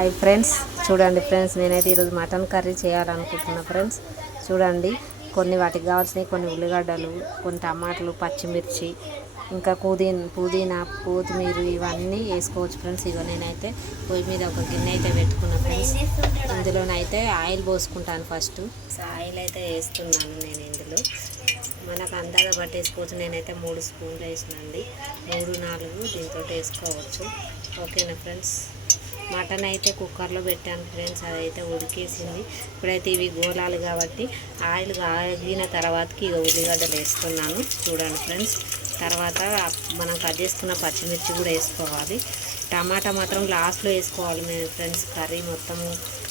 Hi friends, చూడండి friends, నేనైతే ఈరోజు మటన్ కర్రీ చేయాలనుకుంటున్నా ఫ్రెండ్స్. చూడండి, వాటికి కావాల్సినవి కొన్ని ఉల్లిగడ్డలు, కొన్ని టమాటాలు, పచ్చిమిర్చి, ఇంకా పుదీనా, కొత్తిమీర ఇవన్నీ వేసుకోవచ్చు ఫ్రెండ్స్. ఇగో నేనైతే పొయ్యి మీద ఒక గిన్నె అయితే పెట్టుకున్నా ఫ్రెండ్స్. ఇందులోనైతే ఆయిల్ పోసుకుంటాను. ఫస్ట్ ఆయిల్ అయితే వేస్తున్నాను నేను ఇందులో. మనకు అందాజ బట్టి వేసుకోవచ్చు. నేనైతే 3 స్పూన్లు వేసినండి, 3-4 దీంతో వేసుకోవచ్చు. ఓకేనా ఫ్రెండ్స్. మటన్ అయితే కుక్కర్లో పెట్టాను ఫ్రెండ్స్, అదైతే ఉడికేసింది. ఇప్పుడైతే ఇవి గోలాలు కాబట్టి ఆయిల్ కాగిన తర్వాతకి ఇక ఉల్లిగడ్డలు వేస్తున్నాను. చూడండి ఫ్రెండ్స్, తర్వాత మనం కట్ చేసుకున్న పచ్చిమిర్చి కూడా వేసుకోవాలి. టమాటా మాత్రం లాస్ట్లో వేసుకోవాలి మేము ఫ్రెండ్స్. కర్రీ మొత్తం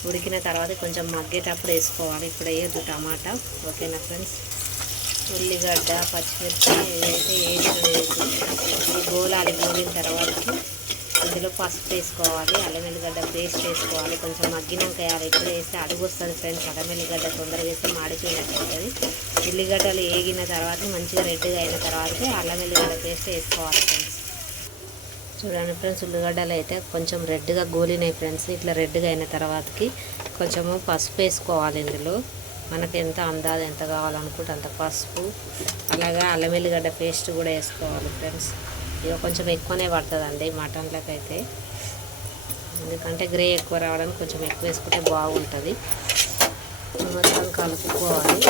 ఉడికిన తర్వాత కొంచెం మగ్గేటప్పుడు వేసుకోవాలి, ఇప్పుడు వేయద్దు టమాటా. ఓకేనా ఫ్రెండ్స్. ఉల్లిగడ్డ, పచ్చిమిర్చి ఏదైతే వేసి ఈ గోలిన తర్వాతకి ఇందులో పసుపు వేసుకోవాలి, అల్లం వెల్లిగడ్డ పేస్ట్ వేసుకోవాలి. కొంచెం మగ్గినాక వేయాలి. ఇప్పుడు వేస్తే అడుగు వస్తుంది ఫ్రెండ్స్. అల్లం వెల్లిగడ్డ తొందరగా వేస్తే మాడిపోయినట్టు ఉంటుంది. ఉల్లిగడ్డలు వేగిన తర్వాత మంచిగా రెడ్గా అయిన తర్వాతకి అల్లం వెల్లిగడ్డ పేస్ట్ వేసుకోవాలి ఫ్రెండ్స్. చూడండి ఫ్రెండ్స్, ఉల్లిగడ్డలు అయితే కొంచెం రెడ్గా గోలినాయి ఫ్రెండ్స్. ఇట్లా రెడ్గా అయిన తర్వాతకి కొంచెము పసుపు వేసుకోవాలి. ఇందులో మనకు ఎంత కావాలనుకుంటే అంత పసుపు, అలాగే అల్లం వెల్లిగడ్డ పేస్ట్ కూడా వేసుకోవాలి ఫ్రెండ్స్. ఇక కొంచెం ఎక్కువనే పడుతుందండి మటన్లకు అయితే, ఎందుకంటే గ్రే ఎక్కువ రావడానికి కొంచెం ఎక్కువ వేసుకుంటే బాగుంటుంది. మొత్తం కలుపుకొని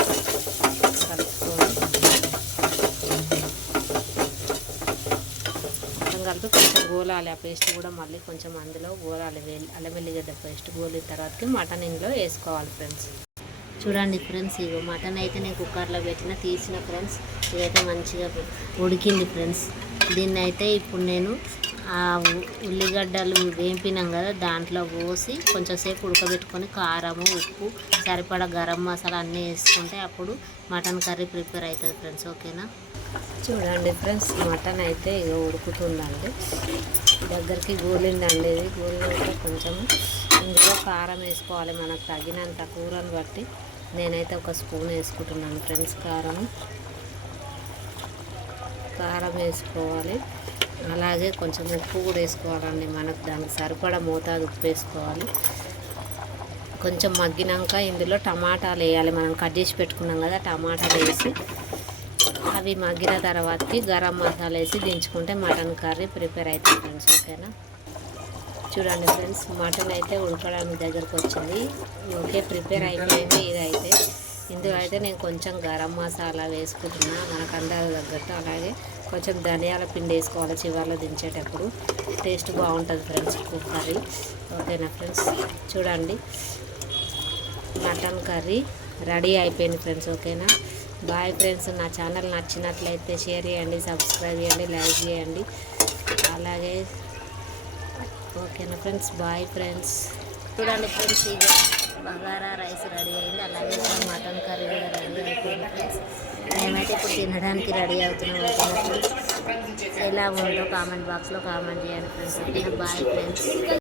మొత్తం కలిపి కొంచెం గోలాలి. ఆ పేస్ట్ కూడా మళ్ళీ కొంచెం అందులో గోలాలి. అల్లం వెల్లిగడ్డ పేస్ట్ గోలిన తర్వాతకి మటన్ ఇందులో వేసుకోవాలి ఫ్రెండ్స్. చూడండి ఫ్రెండ్స్, ఇగో మటన్ అయితే నేను కుక్కర్లో తీసిన ఫ్రెండ్స్. ఇదైతే మంచిగా ఉడికింది ఫ్రెండ్స్. దీన్ని అయితే ఇప్పుడు నేను ఆ ఉల్లిగడ్డలు వేంపినాం కదా, దాంట్లో పోసి కొంచెంసేపు ఉడకబెట్టుకొని కారము, ఉప్పు, సరిపడా గరం మసాలా అన్నీ వేసుకుంటే అప్పుడు మటన్ కర్రీ ప్రిపేర్ అవుతుంది ఫ్రెండ్స్. ఓకేనా. చూడండి ఫ్రెండ్స్, మటన్ అయితే ఇక ఉడుకుతుందండి, దగ్గరికి గోలిందండి. ఇది గోలినాక కొంచెం ఇందులో కారం వేసుకోవాలి, మనకు తగినంత కూరను బట్టి. నేనైతే 1 స్పూన్ వేసుకుంటున్నాను ఫ్రెండ్స్. కారం వేసుకోవాలి, అలాగే కొంచెం ఉప్పు కూడా వేసుకోవాలండి. మనకు దానికి సరిపడా మోతాదు ఉప్పు వేసుకోవాలి. కొంచెం మగ్గినాక ఇందులో టమాటాలు వేయాలి. మనం కట్ చేసి పెట్టుకున్నాం కదా, టమాటాలు వేసి అవి మగ్గిన తర్వాతకి గరం మసాలా వేసి దించుకుంటే మటన్ కర్రీ ప్రిపేర్ అవుతుంది ఫ్రెండ్స్. ఓకేనా. చూడండి ఫ్రెండ్స్, మటన్ అయితే ఉడకడానికి దగ్గరకు వచ్చింది. ఓకే, ప్రిపేర్ అయిపోయింది. ఇదైతే ఇందులో అయితే నేను కొంచెం గరం మసాలా వేసుకుంటున్నా, మనకు అందాలు తగ్గట్టు. అలాగే కొంచెం ధనియాల పిండి వేసుకోవాలి చివర్లో దించేటప్పుడు, టేస్ట్ బాగుంటుంది ఫ్రెండ్స్ కర్రీ. ఓకేనా ఫ్రెండ్స్. చూడండి, మటన్ కర్రీ రెడీ అయిపోయింది ఫ్రెండ్స్. ఓకేనా. Bye friends. నా ఛానల్ నచ్చినట్లయితే షేర్ చేయండి, సబ్స్క్రైబ్ చేయండి, లైక్ చేయండి. అలాగే ఓకేనా ఫ్రెండ్స్. Bye friends. చూడండి ఫ్రెండ్స్, ఇక బగారా రైస్ రెడీ అయింది, అలాగే మటన్ కర్రీ కూడా రెడీ అయిపోయింది ఫ్రెండ్స్. మేమైతే ఇప్పుడు తినడానికి రెడీ అవుతున్నాం. ఓకేనా ఫ్రెండ్స్. ఎలా ఉందో కామెంట్ బాక్స్లో కామెంట్ చేయండి ఫ్రెండ్స్. ఓకేనా. Bye friends.